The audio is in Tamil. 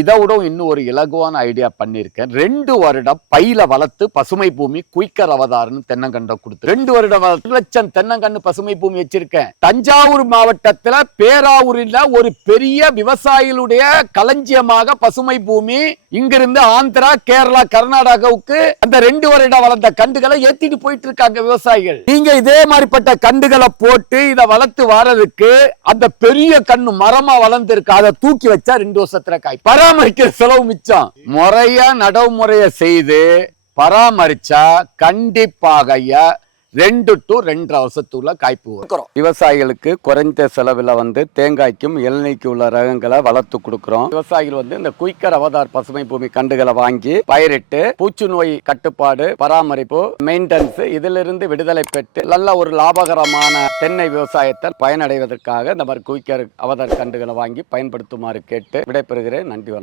இதை விட இன்னும் ஒரு இலகுவான ஐடியா பண்ணிருக்கேன். 2 வருடம் பையில வளர்த்து பசுமை பூமி குயிக்கர் அவதார்னு தென்னங்கண்டை கொடுத்து 2 வருடம் 1,00,000 தென்னங்கன்று பசுமை பூமி வச்சிருக்கேன். தஞ்சாவூர் மாவட்டத்துல பேராவூரில் ஒரு பெரிய விவசாயிகளுடைய களஞ்சியமாக பசுமை பூமி இங்கிருந்து ஆந்திரா, கேரளா, கர்நாடகாவுக்கு அந்த 2 வருடம் வளர்ந்த கண்டுகளை ஏத்திட்டு போயிட்டு இருக்காங்க விவசாயிகள். நீங்க இதே மாதிரிப்பட்ட கண்டுகளை போட்டு இதை வளர்த்து வரதுக்கு அந்த பெரிய கண்ணு மரமா வளர்ந்து இருக்கு, அதை தூக்கி வச்சா 2 வருஷத்துல காய். பராமரிக்கிற செலவு மிச்சம். முறையா நடைமுறையை செய்து பராமரிச்சா கண்டிப்பாக 2 to 2.5 வருஷத்துக்குள்ள காய்ப்பு வரும். விவசாயிகளுக்கு குறைந்த செலவில் தேங்காய்க்கும் இளநீக்கும் உள்ள ரகங்களை வளர்த்து கொடுக்கிறோம். விவசாயிகள் இந்த குயிக்கர் அவதார் பசுமை பூமி கண்டுகளை வாங்கி பயிரிட்டு பூச்சி நோய் கட்டுப்பாடு, பராமரிப்பு, மெயின்டெனன்ஸ் இதிலிருந்து விடுதலை பெற்று நல்ல ஒரு லாபகரமான தென்னை விவசாயத்தை பயனடைவதற்காக இந்த மாதிரி குயிக்கர் அவதார் கண்டுகளை வாங்கி பயன்படுத்துமாறு கேட்டு விடைபெறுகிறேன். நன்றி, வணக்கம்.